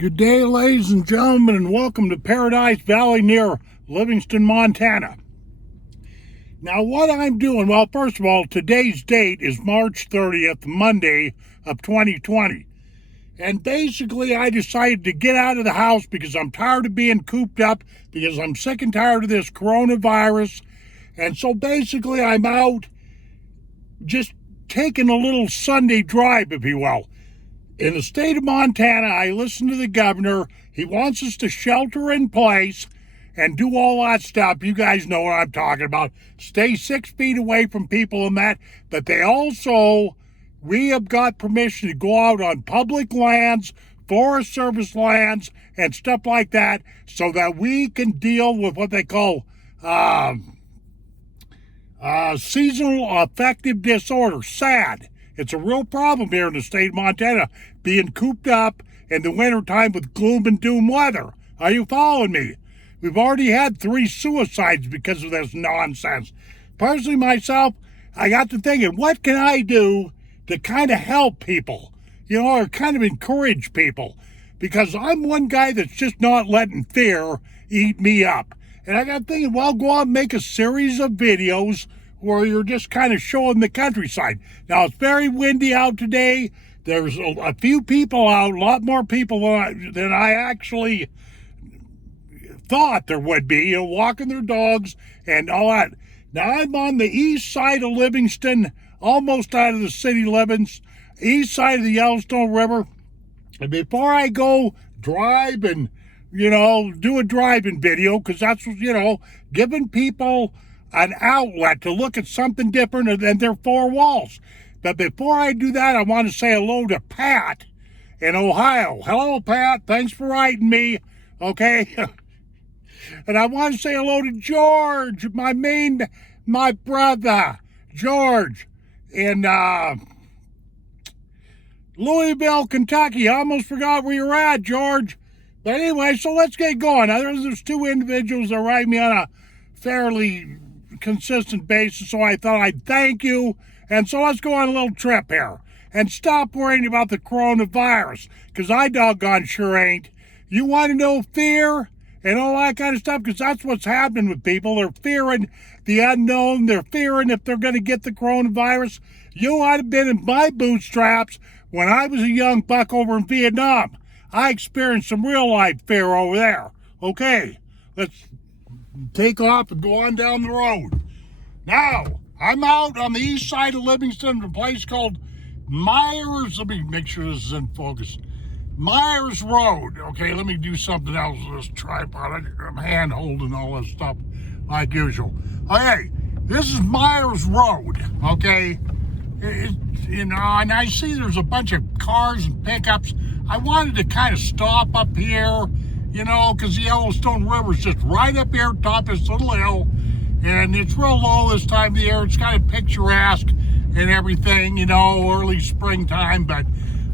Good day, ladies and gentlemen, and welcome to Paradise Valley near Livingston, Montana. Now, what I'm doing, well, first of all, today's date is March 30th, Monday of 2020. And basically, I decided to get out of the house because I'm tired of being cooped up, because I'm sick and tired of this coronavirus. And so basically, I'm out just taking a little Sunday drive, if you will. In the state of Montana, I listened to the governor. He wants us to shelter in place and do all that stuff. You guys know what I'm talking about. Stay 6 feet away from people and that. But we have got permission to go out on public lands, Forest Service lands, and stuff like that so that we can deal with what they call seasonal affective disorder, SAD. It's a real problem here in the state of Montana, being cooped up in the wintertime with gloom and doom weather. Are you following me? We've already had 3 suicides because of this nonsense. Personally, myself, I got to thinking, what can I do to kind of help people, or kind of encourage people? Because I'm one guy that's just not letting fear eat me up. And I got thinking, well, go out and make a series of videos where you're just kind of showing the countryside. Now, it's very windy out today. There's a few people out, a lot more people than I actually thought there would be, walking their dogs and all that. Now, I'm on the east side of Livingston, almost out of the city limits, east side of the Yellowstone River. And before I go drive and, do a driving video, because that's, giving people an outlet to look at something different than their 4 walls. But before I do that, I want to say hello to Pat in Ohio. Hello, Pat. Thanks for writing me. Okay. And I want to say hello to George, my brother, George, in Louisville, Kentucky. I almost forgot where you're at, George. But anyway, so let's get going. Now, there's 2 individuals that write me on a fairly consistent basis, so I thought I'd thank you. And so let's go on a little trip here and stop worrying about the coronavirus, because I doggone sure ain't. You want to know fear and all that kind of stuff, because that's what's happening with people. They're fearing the unknown. They're fearing if they're going to get the coronavirus. You ought to have been in my bootstraps when I was a young buck over in Vietnam. I experienced some real life fear over there. Okay, let's take off and go on down the road. Now, I'm out on the east side of Livingston, a place called Myers. Let me make sure this is in focus. Myers Road. Okay, let me do something else with this tripod. I'm hand holding all this stuff like usual. Okay, this is Myers Road. Okay, and I see there's a bunch of cars and pickups. I wanted to kind of stop up here, because the Yellowstone River is just right up here top of this little hill, and it's real low this time of the year. It's kind of picturesque and everything, early springtime, but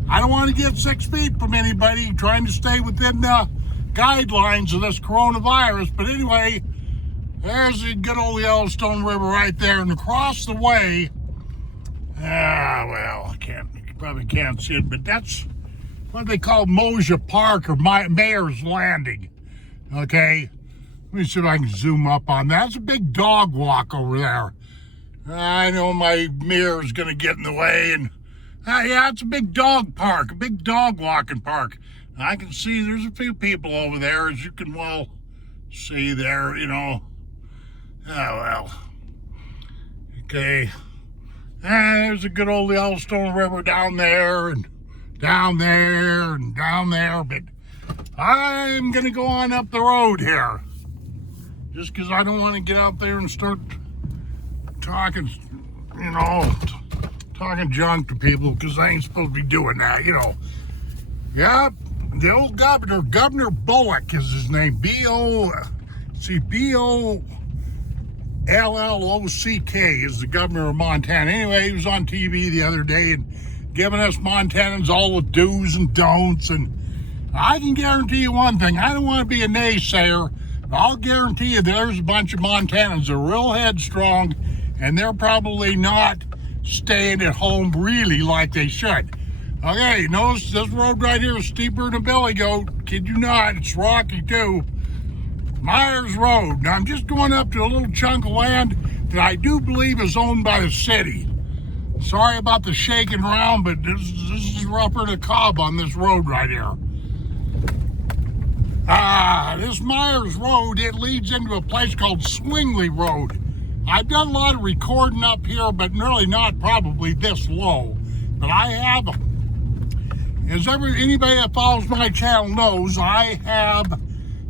I don't want to get 6 feet from anybody, trying to stay within the guidelines of this coronavirus. But anyway, there's the good old Yellowstone River right there, and across the way, you probably can't see it, but that's what they call Mosher Park, or Mayor's Landing. Okay, let me see if I can zoom up on that. It's a big dog walk over there. I know my mirror is going to get in the way, and yeah, it's a big dog park, a big dog walking park. I can see there's a few people over there, as you can well see there, Okay. There's a good old Yellowstone River down there, and down there, and down there. But I'm going to go on up the road here, just because I don't want to get out there and start talking, talking junk to people, because I ain't supposed to be doing that, Yep, the old Governor Bullock is his name. Bullock is the governor of Montana. Anyway, he was on TV the other day and giving us Montanans all the do's and don'ts. And I can guarantee you one thing. I don't want to be a naysayer, but I'll guarantee you there's a bunch of Montanans that are real headstrong, and they're probably not staying at home really like they should. Okay, notice this road right here is steeper than a billy goat. Kid you not, it's rocky too. Myers Road. Now I'm just going up to a little chunk of land that I do believe is owned by the city. Sorry about the shaking around, but this is rougher than a cob on this road right here. This Myers Road, it leads into a place called Swingley Road. I've done a lot of recording up here, but really not probably this low. But I have, anybody that follows my channel knows, I have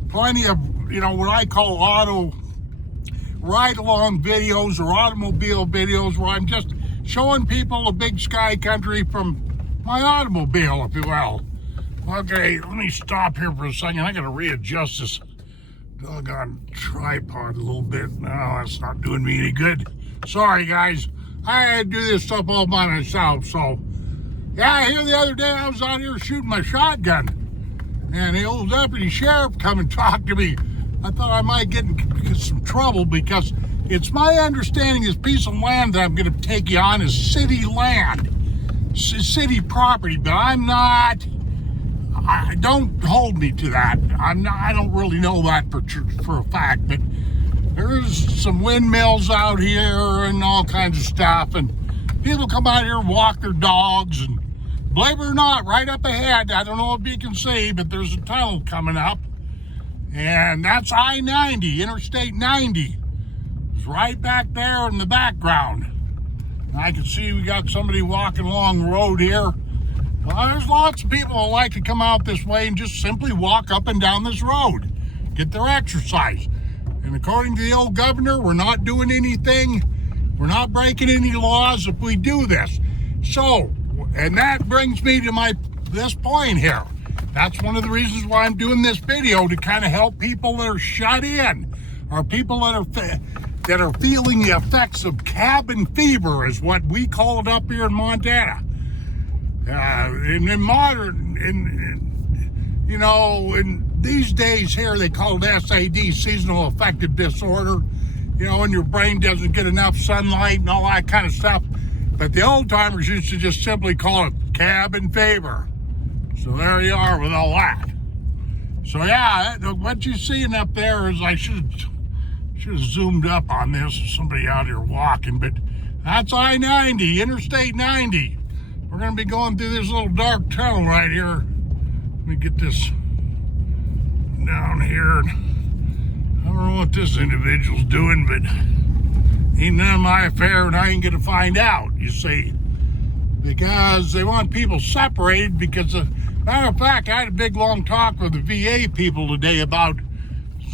plenty of, what I call auto ride-along videos or automobile videos where I'm just showing people the big sky country from my automobile, if you will. Okay, let me stop here for a second. I gotta readjust this doggone tripod a little bit. No, that's not doing me any good. Sorry, guys. I had to do this stuff all by myself, so. Yeah, here the other day I was out here shooting my shotgun, and the old deputy sheriff come and talked to me. I thought I might get in some trouble because it's my understanding this piece of land that I'm going to take you on is city land, city property, but don't hold me to that. I don't really know that for a fact, but there's some windmills out here and all kinds of stuff, and people come out here and walk their dogs, and believe it or not, right up ahead, I don't know if you can see, but there's a tunnel coming up, and that's I-90, Interstate 90. It's right back there in the background. And I can see we got somebody walking along the road here. Well, there's lots of people that like to come out this way and just simply walk up and down this road, get their exercise. And according to the old governor, we're not doing anything. We're not breaking any laws if we do this. So, and that brings me to this point here. That's one of the reasons why I'm doing this video, to kind of help people that are shut in, or people that are feeling the effects of cabin fever, is what we call it up here in Montana. In these days here, they call it SAD, seasonal affective disorder, and your brain doesn't get enough sunlight and all that kind of stuff. But the old timers used to just simply call it cabin fever. So there you are with all that. So yeah, what you're seeing up there is, I should have zoomed up on this. Somebody out here walking, but that's I-90, Interstate 90. We're going to be going through this little dark tunnel right here. Let me get this down here. I don't know what this individual's doing, but ain't none of my affair, and I ain't going to find out, you see. Because they want people separated, because, matter of fact, I had a big, long talk with the VA people today about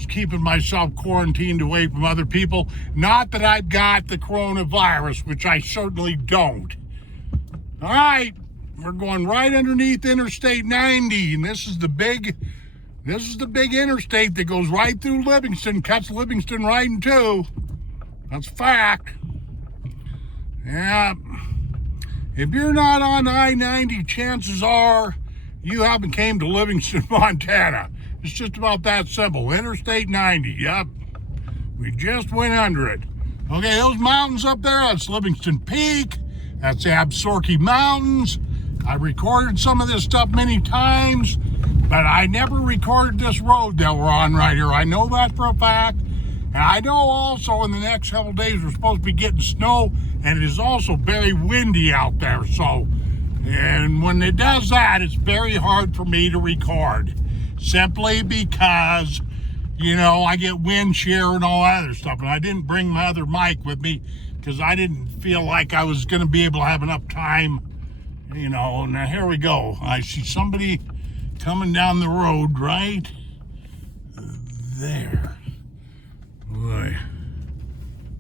keeping myself quarantined away from other people. Not that I've got the coronavirus, which I certainly don't. All right, we're going right underneath Interstate 90, and this is the big interstate that goes right through Livingston, cuts Livingston right in two. That's a fact. Yeah. If you're not on I-90, chances are you haven't came to Livingston, Montana. It's just about that simple. Interstate 90, yep. We just went under it. Okay, those mountains up there, that's Livingston Peak. That's Absaroka Mountains. I recorded some of this stuff many times, but I never recorded this road that we're on right here. I know that for a fact. And I know also in the next couple of days we're supposed to be getting snow, and it is also very windy out there. So, and when it does that, it's very hard for me to record, simply because, I get wind shear and all that other stuff. And I didn't bring my other mic with me because I didn't feel like I was going to be able to have enough time. Now here we go. I see somebody coming down the road right there. Boy,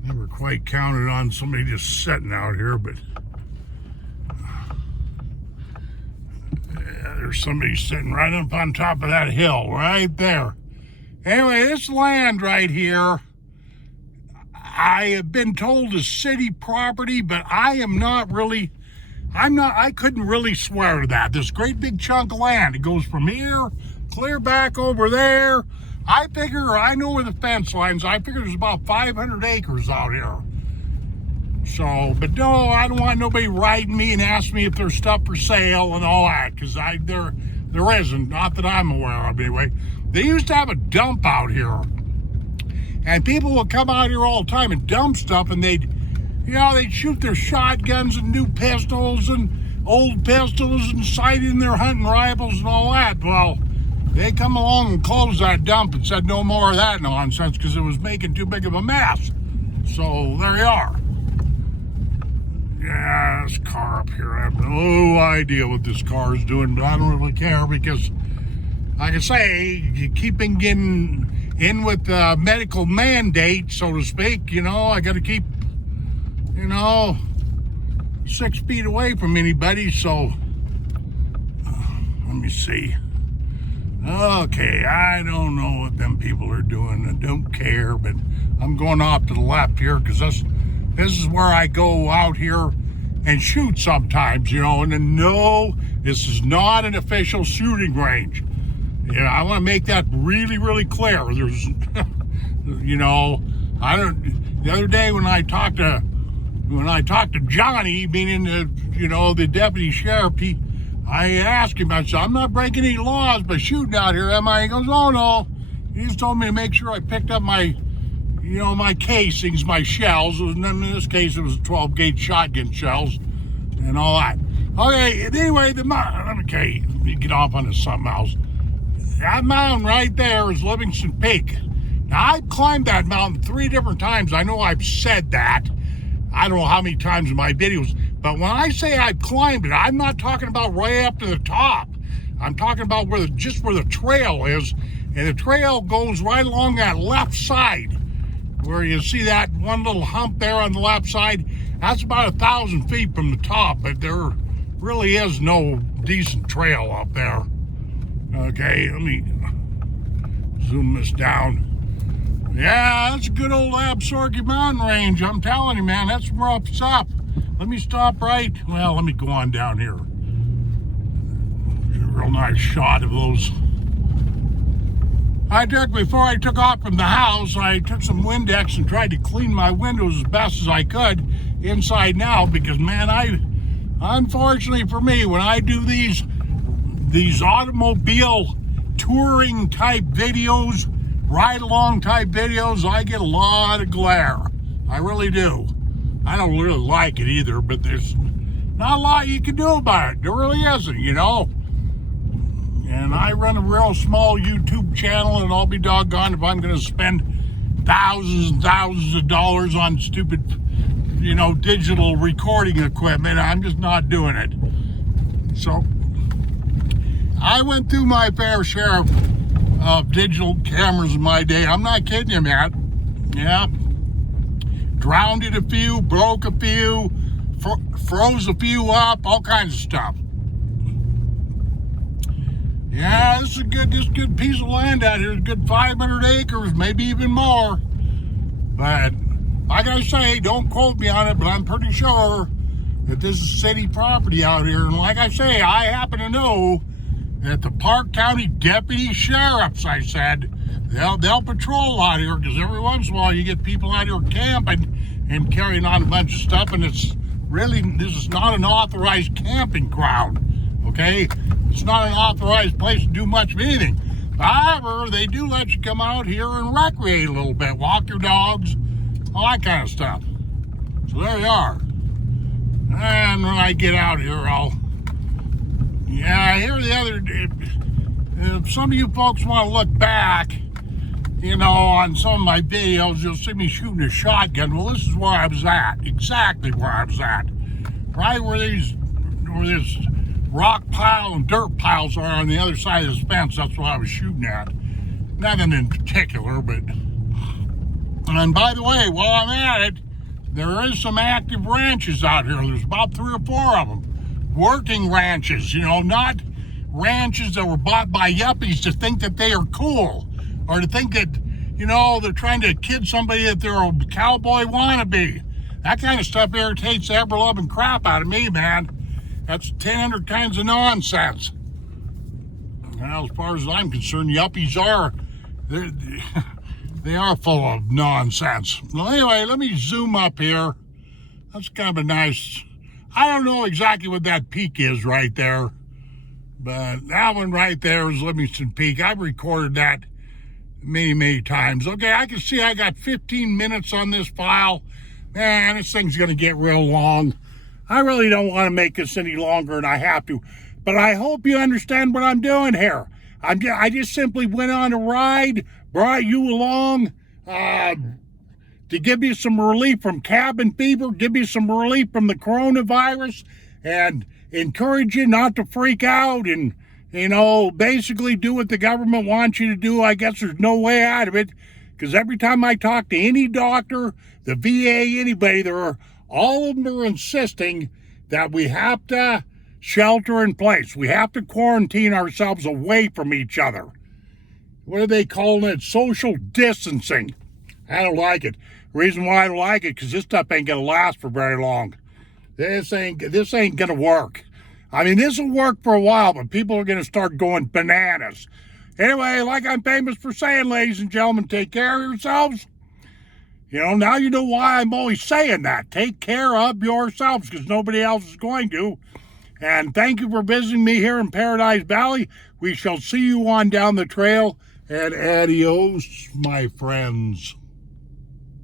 never quite counted on somebody just sitting out here, but yeah, there's somebody sitting right up on top of that hill right there. Anyway, this land right here, I have been told is city property, but I couldn't really swear to that. This great big chunk of land, it goes from here clear back over there. I know where the fence lines. I figure there's about 500 acres out here. So, but no, I don't want nobody writing me and asking me if there's stuff for sale and all that, because there isn't, not that I'm aware of anyway. They used to have a dump out here, and people would come out here all the time and dump stuff, and they'd shoot their shotguns and new pistols and old pistols and sight in their hunting rifles and all that. Well, they come along and closed that dump and said no more of that nonsense because it was making too big of a mess. So there you are. Yeah, this car up here, I have no idea what this car is doing, but I don't really care because, like I say, you keep getting in with the medical mandate, so to speak. I got to keep, 6 feet away from anybody, so let me see. Okay, I don't know what them people are doing. I don't care, but I'm going off to the left here because this is where I go out here and shoot sometimes, and then, no, this is not an official shooting range. I want to make that really, really clear. There's, the other day when I talked to Johnny, meaning the deputy sheriff, I asked him, I said, I'm not breaking any laws by shooting out here, am I? He goes, oh no. He just told me to make sure I picked up my casings, my shells. In this case, it was 12-gauge shotgun shells and all that. Okay, anyway, let me get off onto something else. That mountain right there is Livingston Peak. Now, I've climbed that mountain 3 different times. I know I've said that. I don't know how many times in my videos, but when I say I've climbed it, I'm not talking about right up to the top. I'm talking about where the trail is, and the trail goes right along that left side, where you see that one little hump there on the left side. That's about 1,000 feet from the top, but there really is no decent trail up there. Okay, let me zoom this down. Yeah, that's a good old Absorgi mountain range. I'm telling you, man, that's some rough stuff. Let me stop right. Well, let me go on down here. A real nice shot of those. Before I took off from the house, I took some Windex and tried to clean my windows as best as I could inside and out because, man, unfortunately for me, when I do these automobile touring type videos, ride-along type videos, I get a lot of glare. I really do. I don't really like it either, but there's not a lot you can do about it. There really isn't, And I run a real small YouTube channel, and I'll be doggone if I'm going to spend thousands and thousands of dollars on stupid, digital recording equipment. I'm just not doing it. So I went through my fair share of digital cameras in my day. I'm not kidding you, man. Yeah. Drowned a few, broke a few, froze a few up, all kinds of stuff. Yeah, this is a good piece of land out here. It's a good 500 acres, maybe even more. But like I say, don't quote me on it, but I'm pretty sure that this is city property out here. And like I say, I happen to know that the Park County Deputy Sheriffs, I said, they'll patrol out here because every once in a while you get people out here camping and carrying on a bunch of stuff, and this is not an authorized camping ground, okay? It's not an authorized place to do much of anything. However, they do let you come out here and recreate a little bit, walk your dogs, all that kind of stuff. So there you are. And when I get out here, I hear the other day, if some of you folks want to look back, on some of my videos, you'll see me shooting a shotgun. Well, this is where I was at, exactly where I was at. Right where this rock pile and dirt piles are on the other side of this fence, that's what I was shooting at. Nothing in particular, but... And by the way, while I'm at it, there is some active ranches out here. There's about 3 or 4 of them. Working ranches, not ranches that were bought by yuppies to think that they are cool, or to think that, they're trying to kid somebody that they're a cowboy wannabe. That kind of stuff irritates the ever-loving crap out of me, man. That's 1,000 kinds of nonsense. Well, as far as I'm concerned, yuppies they are full of nonsense. Well, anyway, let me zoom up here. That's kind of a nice, I don't know exactly what that peak is right there, but that one right there is Livingston Peak. I've recorded that many times. Okay, I can see I got 15 minutes on this file. Man, this thing's going to get real long. I really don't want to make this any longer than I have to, but I hope you understand what I'm doing here. I just simply went on a ride, brought you along to give you some relief from cabin fever, give you some relief from the coronavirus, and encourage you not to freak out and, basically do what the government wants you to do. I guess there's no way out of it, because every time I talk to any doctor, the VA, anybody, all of them are insisting that we have to shelter in place. We have to quarantine ourselves away from each other. What are they calling it? Social distancing. I don't like it. Reason why I don't like it, because this stuff ain't gonna last for very long. This ain't gonna work. I mean, this will work for a while, but people are gonna start going bananas. Anyway, like I'm famous for saying, ladies and gentlemen, take care of yourselves. Now you know why I'm always saying that. Take care of yourselves, because nobody else is going to. And thank you for visiting me here in Paradise Valley. We shall see you on down the trail. And adios, my friends.